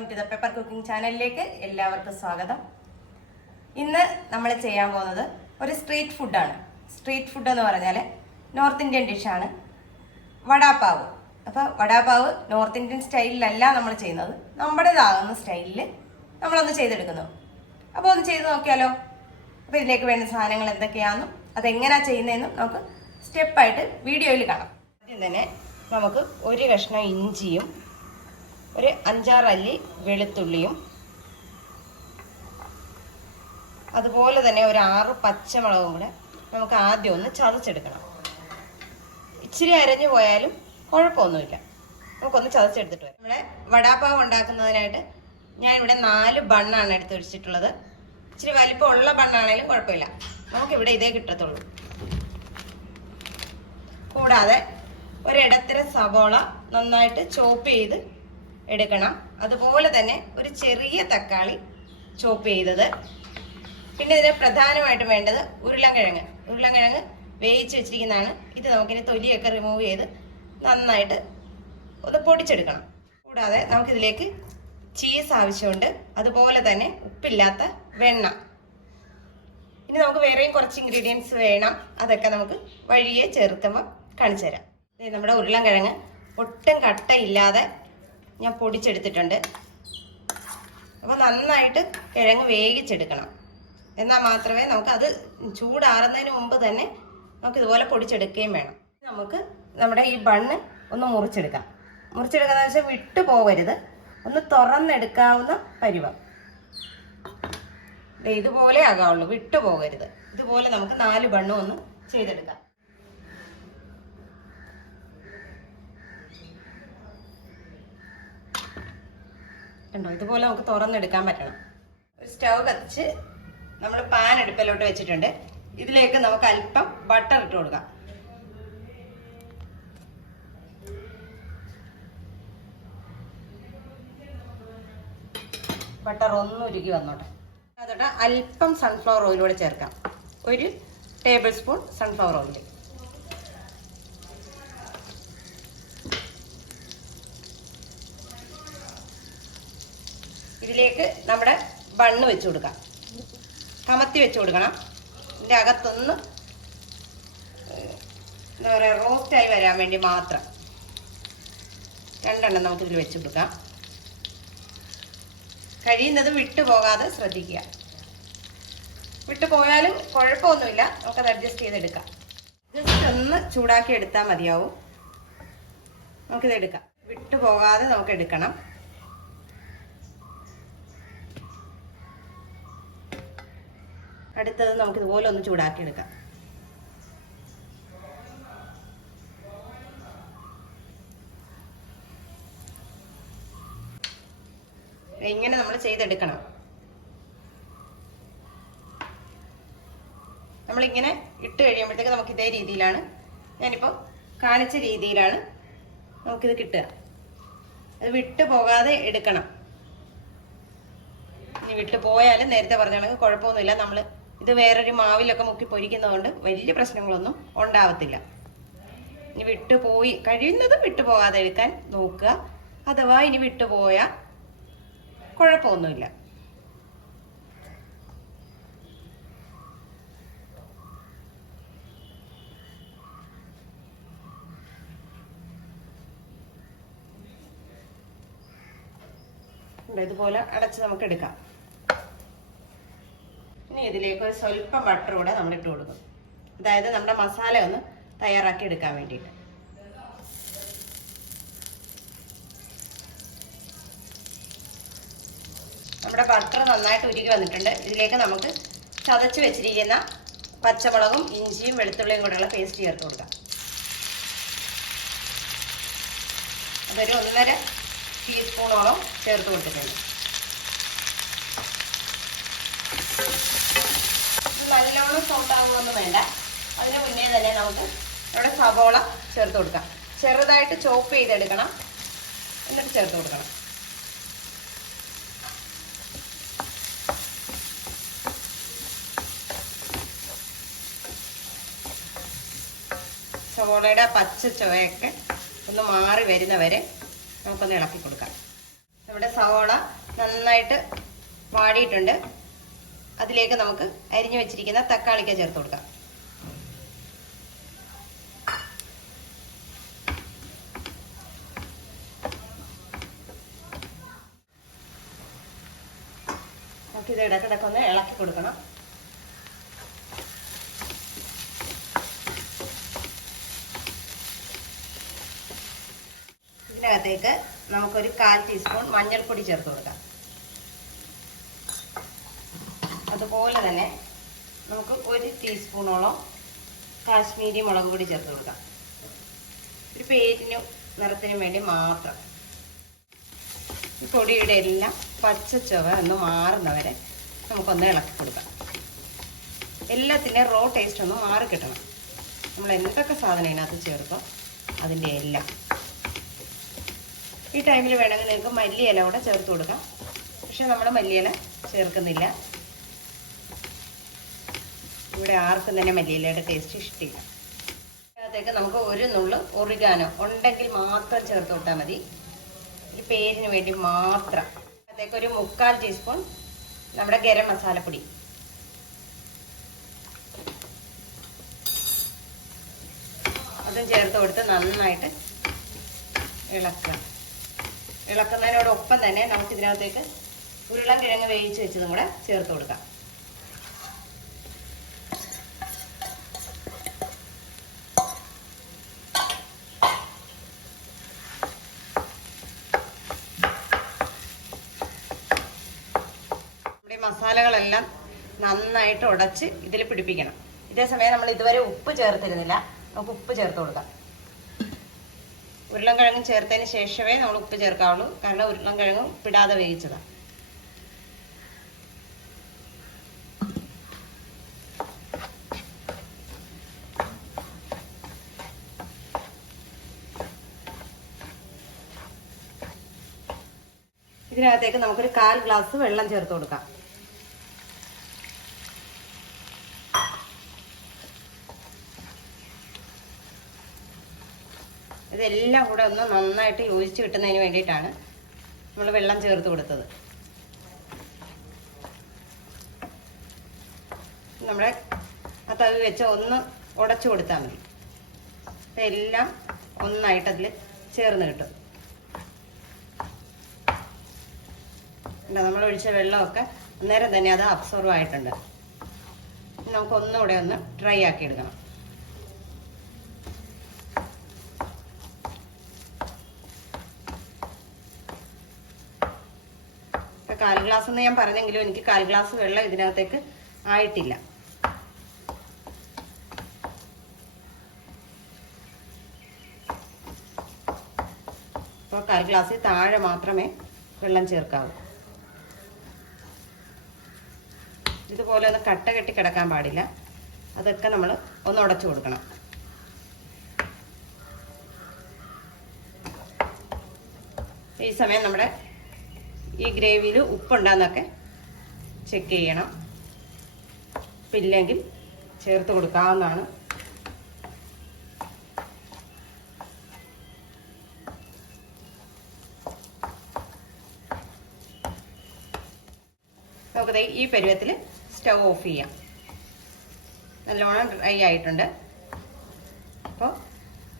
Welcome to the pepper cooking ചാനലിലേക്ക് എല്ലാവർക്കും സ്വാഗതം. ഇന്ന് നമ്മൾ ചെയ്യാൻ പോകുന്നത് ഒരു സ്ട്രീറ്റ് ഫുഡാണ്. സ്ട്രീറ്റ് ഫുഡ് എന്ന് പറഞ്ഞാൽ നോർത്ത് ഇന്ത്യൻ ഡിഷാണ് വടാപ്പാവ്. അപ്പോൾ വടാപ്പാവ് നോർത്ത് ഇന്ത്യൻ സ്റ്റൈലിലല്ല നമ്മൾ ചെയ്യുന്നത്, നമ്മുടേതാകുന്ന സ്റ്റൈലിൽ നമ്മളൊന്ന് ചെയ്തെടുക്കുന്നു. അപ്പോൾ ഒന്ന് ചെയ്ത് നോക്കിയാലോ. അപ്പോൾ ഇതിലേക്ക് വേണ്ട സാധനങ്ങൾ എന്തൊക്കെയാണെന്നും അതെങ്ങനെയാണ് ചെയ്യുന്നതെന്നും നമുക്ക് സ്റ്റെപ്പായിട്ട് വീഡിയോയിൽ കാണാം. ആദ്യം തന്നെ നമുക്ക് ഒരു കഷ്ണം ഇഞ്ചിയും ഒരു 5-6 അല്ലി വെളുത്തുള്ളിയും അതുപോലെ തന്നെ ഒരു 6 പച്ചമുളകും കൂടെ നമുക്ക് ആദ്യം ഒന്ന് ചതച്ചെടുക്കണം. ഇച്ചിരി അരഞ്ഞു പോയാലും കുഴപ്പമൊന്നുമില്ല, നമുക്കൊന്ന് ചതച്ചെടുത്തിട്ട് വരാം. നമ്മുടെ വടാപ്പാവ് ഉണ്ടാക്കുന്നതിനായിട്ട് ഞാനിവിടെ 4 ബണ്ണാണ് എടുത്ത് വെച്ചിട്ടുള്ളത്. ഇച്ചിരി വലിപ്പമുള്ള ബണ്ണാണേലും കുഴപ്പമില്ല, നമുക്കിവിടെ ഇതേ കിട്ടത്തുള്ളൂ. കൂടാതെ ഒരിടത്തര സവോള നന്നായിട്ട് ചോപ്പ് ചെയ്ത് എടുക്കണം. അതുപോലെ തന്നെ ഒരു ചെറിയ തക്കാളി ചോപ്പ് ചെയ്തത്. പിന്നെ ഇതിന് പ്രധാനമായിട്ടും വേണ്ടത് ഉരുളൻകിഴങ്ങ് വേവിച്ച് വെച്ചിരിക്കുന്നതാണ്. ഇത് നമുക്കിനി തൊലിയൊക്കെ റിമൂവ് ചെയ്ത് നന്നായിട്ട് ഒന്ന് പൊടിച്ചെടുക്കണം. കൂടാതെ നമുക്കിതിലേക്ക് ചീസ് ആവശ്യമുണ്ട്, അതുപോലെ തന്നെ ഉപ്പില്ലാത്ത വെണ്ണ. ഇനി നമുക്ക് വേറെയും കുറച്ച് ഇൻഗ്രീഡിയൻസ് വേണം, അതൊക്കെ നമുക്ക് വഴിയെ ചേർക്കുമ്പോൾ കാണിച്ചു തരാം. നമ്മുടെ ഉരുളൻകിഴങ്ങ് ഒട്ടും കട്ടയില്ലാതെ ഞാൻ പൊടിച്ചെടുത്തിട്ടുണ്ട്. അപ്പോൾ നന്നായിട്ട് കിഴങ്ങ് വേവിച്ചെടുക്കണം, എന്നാൽ മാത്രമേ നമുക്കത് ചൂടാറുന്നതിന് മുമ്പ് തന്നെ നമുക്കിതുപോലെ പൊടിച്ചെടുക്കുകയും വേണം. നമുക്ക് നമ്മുടെ ഈ ബണ്ണ് ഒന്ന് മുറിച്ചെടുക്കാന്ന് വെച്ചാൽ വിട്ടു പോകരുത്, ഒന്ന് തുറന്നെടുക്കാവുന്ന പരുവം. ഇതുപോലെ ആകാവുള്ളൂ, വിട്ടു പോകരുത്. ഇതുപോലെ നമുക്ക് 4 ബണ്ണും ഒന്ന് ചെയ്തെടുക്കാം. കണ്ടോ, ഇതുപോലെ നമുക്ക് തുറന്നെടുക്കാൻ പറ്റണം. ഒരു സ്റ്റൗ കത്തിച്ച് നമ്മൾ പാൻ അടുപ്പിലോട്ട് വെച്ചിട്ടുണ്ട്. ഇതിലേക്ക് നമുക്ക് അല്പം ബട്ടർ ഇട്ട് കൊടുക്കാം. ബട്ടർ ഒന്ന് ഉരുകി വന്നോട്ടെ. അതോടെ അല്പം സൺഫ്ലവർ ഓയിലൂടെ ചേർക്കാം. 1 ടേബിൾ സ്പൂൺ സൺഫ്ലവർ ഓയിൽ. ഇതിലേക്ക് നമ്മുടെ ബണ്ണ് വെച്ച് കൊടുക്കാം, കമത്തി വെച്ച് കൊടുക്കണം. ഇതിൻ്റെ അകത്തൊന്ന് എന്താ പറയുക, റോസ്റ്റായി വരാൻ വേണ്ടി മാത്രം 2 എണ്ണം നമുക്കിതിൽ വെച്ച് കൊടുക്കാം. കഴിയുന്നത് വിട്ടു പോകാതെ ശ്രദ്ധിക്കുക. വിട്ടു പോയാലും കുഴപ്പമൊന്നുമില്ല, നമുക്കത് അഡ്ജസ്റ്റ് ചെയ്തെടുക്കാം. ജസ്റ്റ് ഒന്ന് ചൂടാക്കി എടുത്താൽ മതിയാവും. നമുക്കിത് എടുക്കാം, വിട്ടു പോകാതെ നമുക്ക് എടുക്കണം. അടുത്തത് നമുക്കിതുപോലെ ഒന്ന് ചൂടാക്കി എടുക്കാം. ഇങ്ങനെ നമ്മൾ ചെയ്തെടുക്കണം. നമ്മളിങ്ങനെ ഇട്ട് കഴിയുമ്പോഴത്തേക്ക് നമുക്ക് ഇതേ രീതിയിലാണ്, ഞാനിപ്പോൾ കാണിച്ച രീതിയിലാണ് നമുക്കിത് കിട്ടുക. അത് വിട്ടു പോകാതെ എടുക്കണം. ഇനി വിട്ടു പോയാലും നേരത്തെ പറഞ്ഞാണെങ്കിൽ കുഴപ്പമൊന്നുമില്ല, നമ്മൾ ഇത് വേറൊരു മാവിലൊക്കെ മുക്കി പൊരിക്കുന്നതുകൊണ്ട് വലിയ പ്രശ്നങ്ങളൊന്നും ഉണ്ടാവത്തില്ല. ഇനി വിട്ടുപോയി കഴിയുന്നതും വിട്ടുപോകാതെ എടുക്കാൻ നോക്കുക. അഥവാ ഇനി വിട്ടുപോയാൽ കുഴപ്പമൊന്നുമില്ല. ഇതുപോലെ അടച്ച് നമുക്ക് എടുക്കാം. ഇനി ഇതിലേക്ക് ഒരു സ്വല്പം ബട്ടർ കൂടെ നമ്മൾ ഇട്ട് കൊടുക്കും, അതായത് നമ്മുടെ മസാല ഒന്ന് തയ്യാറാക്കി എടുക്കാൻ വേണ്ടിയിട്ട്. നമ്മുടെ ബട്ടർ നന്നായിട്ട് ഉരുകി വന്നിട്ടുണ്ട്. ഇതിലേക്ക് നമുക്ക് ചതച്ച് വെച്ചിരിക്കുന്ന പച്ചമുളകും ഇഞ്ചിയും വെളുത്തുള്ളിയും കൂടെയുള്ള പേസ്റ്റ് ചേർത്ത് കൊടുക്കാം. അതൊരു 1.5 ടീസ്പൂണോളം ചേർത്ത് കൊടുത്തിട്ടുണ്ട്. നല്ലോണം സോട്ടാകുമൊന്നും വേണ്ട, അതിന് മുന്നേ തന്നെ നമുക്ക് നമ്മുടെ സവോള ചേർത്ത് കൊടുക്കാം. ചെറുതായിട്ട് ചോപ്പ് ചെയ്തെടുക്കണം, എന്നിട്ട് ചേർത്ത് കൊടുക്കണം. സവോളയുടെ പച്ച ചുവയൊക്കെ ഒന്ന് മാറി വരുന്നവരെ നമുക്കൊന്ന് ഇളക്കി കൊടുക്കാം. നമ്മുടെ സവോള നന്നായിട്ട് വാടിയിട്ടുണ്ട്. അതിലേക്ക് നമുക്ക് അരിഞ്ഞു വെച്ചിരിക്കുന്ന തക്കാളിക്ക ചേർത്ത് കൊടുക്കാം. നമുക്കിത് ഇടക്കിടക്കൊന്ന് ഇളക്കി കൊടുക്കണം. ഇതിനകത്തേക്ക് നമുക്കൊരു 1/4 ടീസ്പൂൺ മഞ്ഞൾപ്പൊടി ചേർത്ത് കൊടുക്കാം. അതുപോലെ തന്നെ നമുക്ക് 1 ടീസ്പൂണോളം കാശ്മീരി മുളക് പൊടി ചേർത്ത് കൊടുക്കാം. ഒരു പേരിനും നിറത്തിനും വേണ്ടി മാത്രം. ഈ പൊടിയുടെ എല്ലാം പച്ചച്ചുവ ഒന്ന് മാറുന്നവരെ നമുക്കൊന്ന് ഇളക്കി കൊടുക്കാം. എല്ലാത്തിൻ്റെയും റോ ടേസ്റ്റ് ഒന്ന് മാറി കിട്ടണം. നമ്മൾ എന്തൊക്കെ സാധനം ഇതിനകത്ത് ചേർക്കാം അതിൻ്റെ എല്ലാം. ഈ ടൈമിൽ വേണമെങ്കിൽ നിങ്ങൾക്ക് മല്ലിയില കൂടെ ചേർത്ത് കൊടുക്കാം. പക്ഷെ നമ്മൾ മല്ലിയില ചേർക്കുന്നില്ല. ഇവിടെ ആർക്കും തന്നെ മല്ലിയിലയുടെ ടേസ്റ്റ് ഇഷ്ടമില്ല. അതിനകത്തേക്ക് നമുക്ക് ഒരു നുള്ള് ഒറിഗാനോ ഉണ്ടെങ്കിൽ മാത്രം ചേർത്ത് കൊടുത്താൽ മതി. ഈ പേരിന് വേണ്ടി മാത്രം. അതിനകത്തേക്ക് ഒരു 3/4 ടീസ്പൂൺ നമ്മുടെ ഗരം മസാലപ്പൊടി. അതും ചേർത്ത് കൊടുത്ത് നന്നായിട്ട് ഇളക്കുക. ഇളക്കുന്നതിനോടൊപ്പം തന്നെ നമുക്ക് ഇതിനകത്തേക്ക് ഉരുളൻകിഴങ്ങ് വേവിച്ച് വെച്ചതും കൂടെ ചേർത്ത് കൊടുക്കാം. മസാലകളെല്ലാം നന്നായിട്ട് ഉടച്ച് ഇതിൽ പിടിപ്പിക്കണം. ഇതേ സമയം നമ്മൾ ഇതുവരെ ഉപ്പ് ചേർത്തിരുന്നില്ല. നമുക്ക് ഉപ്പ് ചേർത്ത് കൊടുക്കാം. ഉരുളൻകിഴങ്ങ് ചേർത്തതിന് ശേഷമേ നമ്മൾ ഉപ്പ് ചേർക്കാവുള്ളൂ. കാരണം ഉരുളൻകിഴങ്ങ് ഉപ്പിടാതെ വേവിച്ചതാണ്. ഇതിനകത്തേക്ക് നമുക്കൊരു 1/4 ഗ്ലാസ് വെള്ളം ചേർത്ത് കൊടുക്കാം. ഇതെല്ലാം കൂടെ ഒന്ന് നന്നായിട്ട് യോജിച്ച് കിട്ടുന്നതിന് വേണ്ടിയിട്ടാണ് നമ്മൾ വെള്ളം ചേർത്ത് കൊടുത്തത്. നമ്മുടെ ആ തവി വെച്ച് ഒന്ന് ഉടച്ചു കൊടുത്താൽ മതി. എല്ലാം ഒന്നായിട്ട് അതിൽ ചേർന്ന് കിട്ടും. നമ്മൾ ഒഴിച്ച വെള്ളമൊക്കെ അന്നേരം തന്നെ അത് അബ്സോർവ് ആയിട്ടുണ്ട്. നമുക്ക് ഒന്നുകൂടെ ഒന്ന് ഡ്രൈ ആക്കി എടുക്കണം. ഇപ്പം 1/4 ഗ്ലാസ് എന്ന് ഞാൻ പറഞ്ഞെങ്കിലും എനിക്ക് 1/4 ഗ്ലാസ് വെള്ളം ഇതിനകത്തേക്ക് ആയിട്ടില്ല. അപ്പോൾ 1/4 ഗ്ലാസ്സിൽ താഴെ മാത്രമേ വെള്ളം ചേർക്കാവൂ. ഇതുപോലെ ഒന്ന് കട്ട കെട്ടി കിടക്കാൻ പാടില്ല. അതൊക്കെ നമ്മൾ ഒന്ന് ഉടച്ചു കൊടുക്കണം. ഈ സമയം നമ്മുടെ ഈ ഗ്രേവിയിൽ ഉപ്പുണ്ടാന്നൊക്കെ ചെക്ക് ചെയ്യണം. ഇല്ലെങ്കിൽ ചേർത്ത് കൊടുക്കാവുന്നതാണ്. നമുക്കത് ഈ പരുവത്തിൽ സ്റ്റൗ ഓഫ് ചെയ്യാം. നല്ലോണം ഡ്രൈ ആയിട്ടുണ്ട്. അപ്പോൾ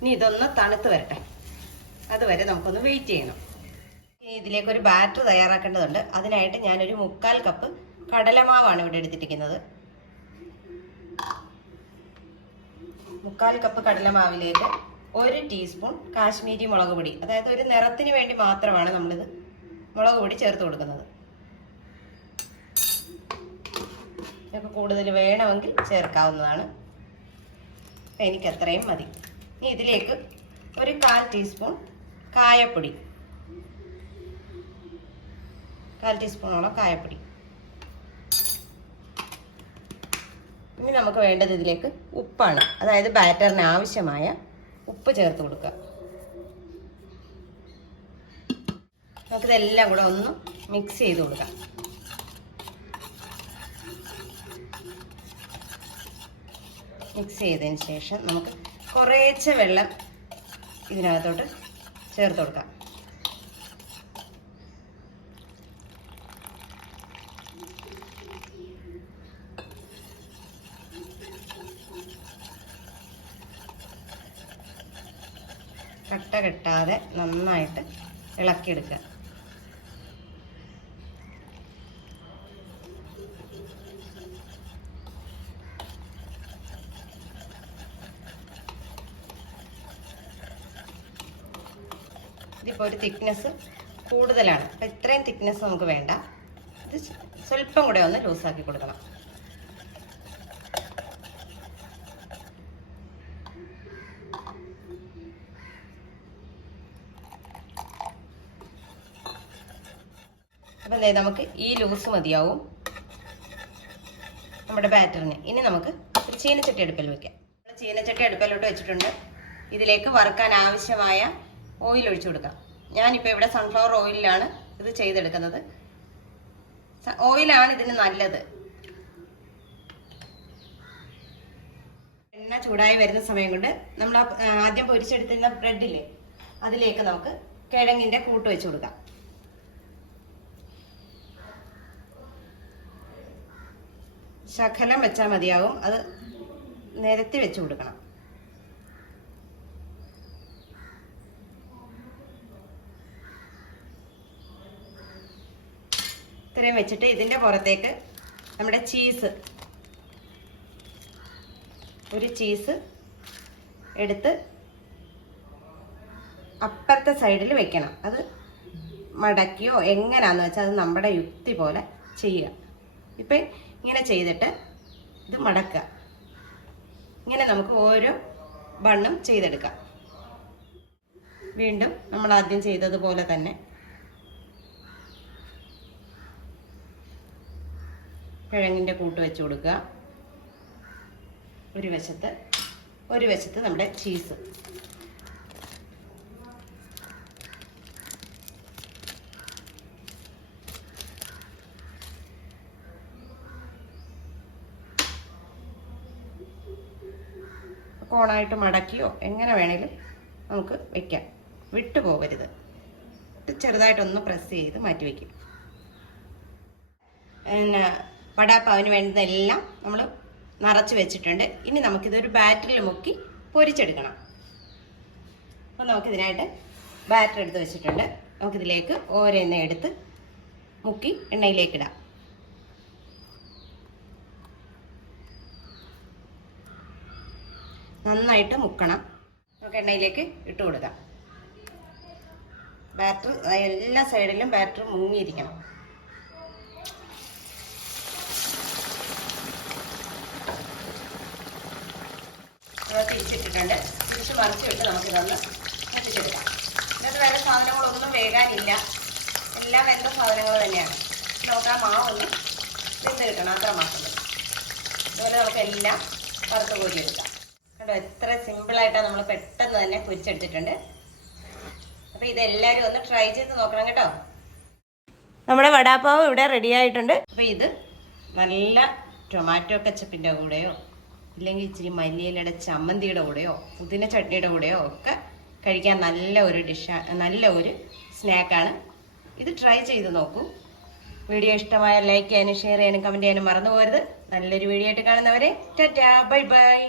ഇനി ഇതൊന്ന് തണുത്ത് വരട്ടെ. അതുവരെ നമുക്കൊന്ന് വെയിറ്റ് ചെയ്യണം. ഇനി ഇതിലേക്കൊരു ബാറ്റർ തയ്യാറാക്കേണ്ടതുണ്ട്. അതിനായിട്ട് ഞാനൊരു 3/4 കപ്പ് കടലമാവാണ് ഇവിടെ എടുത്തിരിക്കുന്നത്. 3/4 കപ്പ് കടലമാവിലേക്ക് 1 ടീസ്പൂൺ കാശ്മീരി മുളക് പൊടി, അതായത് ഒരു നിറത്തിന് വേണ്ടി മാത്രമാണ് നമ്മളിത് മുളക് പൊടി ചേർത്ത് കൊടുക്കുന്നത്. ഇതൊക്കെ കൂടുതൽ വേണമെങ്കിൽ ചേർക്കാവുന്നതാണ്. എനിക്ക് അത്രയും മതി. ഇനി ഇതിലേക്ക് ഒരു 1/4 ടീസ്പൂൺ കായപ്പൊടി, 1/4 ടീസ്പൂണോളം കായപ്പൊടി. ഇനി നമുക്ക് വേണ്ടത് ഇതിലേക്ക് ഉപ്പാണ്. അതായത് ബാറ്ററിന് ആവശ്യമായ ഉപ്പ് ചേർത്ത് കൊടുക്കുക. നമുക്കിതെല്ലാം കൂടെ ഒന്ന് മിക്സ് ചെയ്ത് കൊടുക്കാം. മിക്സ് ചെയ്തതിന് ശേഷം നമുക്ക് കുറേശ്ശെ വെള്ളം ഇതിനകത്തോട്ട് ചേർത്ത് കൊടുക്കാം. കട്ട കെട്ടാതെ നന്നായിട്ട് ഇളക്കിയെടുക്കുക. ഇതിപ്പോൾ ഒരു തിക്നെസ് കൂടുതലാണ്, അപ്പം ഇത്രയും തിക്നെസ് നമുക്ക് വേണ്ട. ഇത് സ്വല്പം കൂടെ ഒന്ന് ലൂസാക്കി കൊടുക്കണം. അപ്പം നമുക്ക് ഈ ലൂസ് മതിയാവും നമ്മുടെ ബാറ്ററിന്. ഇനി നമുക്ക് ഒരു ചീനച്ചട്ടി അടുപ്പിൽ വെക്കാം. ചീനച്ചട്ടി അടുപ്പിലോട്ട് വെച്ചിട്ടുണ്ട്. ഇതിലേക്ക് വറുക്കാൻ ആവശ്യമായ ഓയിൽ ഒഴിച്ചു കൊടുക്കാം. ഞാനിപ്പോൾ ഇവിടെ സൺഫ്ലവർ ഓയിലാണ് ഇത് ചെയ്തെടുക്കുന്നത്. ഓയിലാണ് ഇതിന് നല്ലത്. എണ്ണ ചൂടായി വരുന്ന സമയം കൊണ്ട് നമ്മൾ ആദ്യം പൊരിച്ചെടുത്തിരുന്ന ബ്രെഡില്ലേ, അതിലേക്ക് നമുക്ക് കിഴങ്ങിൻ്റെ കൂട്ട് വെച്ച് കൊടുക്കാം. ശകലം വെച്ചാൽ മതിയാവും, അത് നിരത്തി വെച്ച് കൊടുക്കണം. ഇത്രയും വെച്ചിട്ട് ഇതിൻ്റെ പുറത്തേക്ക് നമ്മുടെ ഒരു ചീസ് എടുത്ത് അപ്പുറത്തെ സൈഡിൽ വെക്കണം. അത് മടക്കിയോ എങ്ങനെയാണെന്ന് വെച്ചാൽ അത് നമ്മുടെ യുക്തി പോലെ ചെയ്യുക. ഇപ്പം ഇങ്ങനെ ചെയ്തിട്ട് ഇത് മടക്കുക. ഇങ്ങനെ നമുക്ക് ഓരോ ബണ്ണും ചെയ്തെടുക്കാം. വീണ്ടും നമ്മൾ ആദ്യം ചെയ്തതുപോലെ തന്നെ കിഴങ്ങിൻ്റെ കൂട്ട് വെച്ച് കൊടുക്കുക. ഒരു വശത്ത് നമ്മുടെ ചീസ്. കോണായിട്ട് മടക്കിയോ എങ്ങനെ വേണേലും നമുക്ക് വെക്കാം. വിട്ടു പോകരുത്. ചെറുതായിട്ടൊന്ന് പ്രസ് ചെയ്ത് മാറ്റി വയ്ക്കും. പിന്നെ വടാപ്പാവിന് വേണ്ടതെല്ലാം നമ്മൾ നിറച്ച് വെച്ചിട്ടുണ്ട്. ഇനി നമുക്കിതൊരു ബാറ്ററിൽ മുക്കി പൊരിച്ചെടുക്കണം. അപ്പോൾ നമുക്കിതിനായിട്ട് ബാറ്റർ എടുത്ത് വെച്ചിട്ടുണ്ട്. നമുക്കിതിലേക്ക് ഓരോന്ന് എടുത്ത് മുക്കി എണ്ണയിലേക്കിടാം. നന്നായിട്ട് മുക്കണം. നമുക്ക് എണ്ണയിലേക്ക് ഇട്ട് കൊടുക്കാം. ബാറ്റർ എല്ലാ സൈഡിലും ബാറ്റർ മുങ്ങിയിരിക്കണം. തിരിച്ചിട്ടിട്ടുണ്ട്. തിരിച്ച് മറിച്ചിട്ട് നമുക്കിതൊന്ന് എത്തിച്ചെടുക്കാം. ഇതിനകത്ത് വേണ്ട സാധനങ്ങളൊന്നും വേകാനില്ല, എല്ലാം വേണ്ട സാധനങ്ങൾ തന്നെയാണ്. നമുക്ക് ആ മാവൊന്ന് വെന്ത് കിട്ടണം, അത്ര മാത്രം. അതുപോലെ നമുക്ക് എല്ലാം വറുത്ത് കോരിയെടുക്കാം. കണ്ടോ, എത്ര സിമ്പിളായിട്ടാണ് നമ്മൾ പെട്ടെന്ന് തന്നെ പൊരിച്ചെടുത്തിട്ടുണ്ട്. അപ്പോൾ ഇതെല്ലാവരും ഒന്ന് ട്രൈ ചെയ്ത് നോക്കണം കേട്ടോ. നമ്മുടെ വടാപ്പാവ് ഇവിടെ റെഡി ആയിട്ടുണ്ട്. അപ്പോൾ ഇത് നല്ല ടൊമാറ്റോ കെച്ചപ്പിൻ്റെ കൂടെയോ ഇല്ലെങ്കിൽ ഇച്ചിരി മല്ലിയിലയുടെ ചമ്മന്തിയുടെ കൂടെയോ പുതിന ചട്നിയുടെ കൂടെയോ ഒക്കെ കഴിക്കാൻ നല്ല ഒരു സ്നാക്കാണ്. ഇത് ട്രൈ ചെയ്ത് നോക്കൂ. വീഡിയോ ഇഷ്ടമായ ലൈക്ക് ചെയ്യാനും ഷെയർ ചെയ്യാനും കമൻറ്റ് ചെയ്യാനും മറന്നു പോകരുത്. നല്ലൊരു വീഡിയോ ആയിട്ട് കാണുന്നവരെ ടാറ്റാ, ബൈ ബൈ.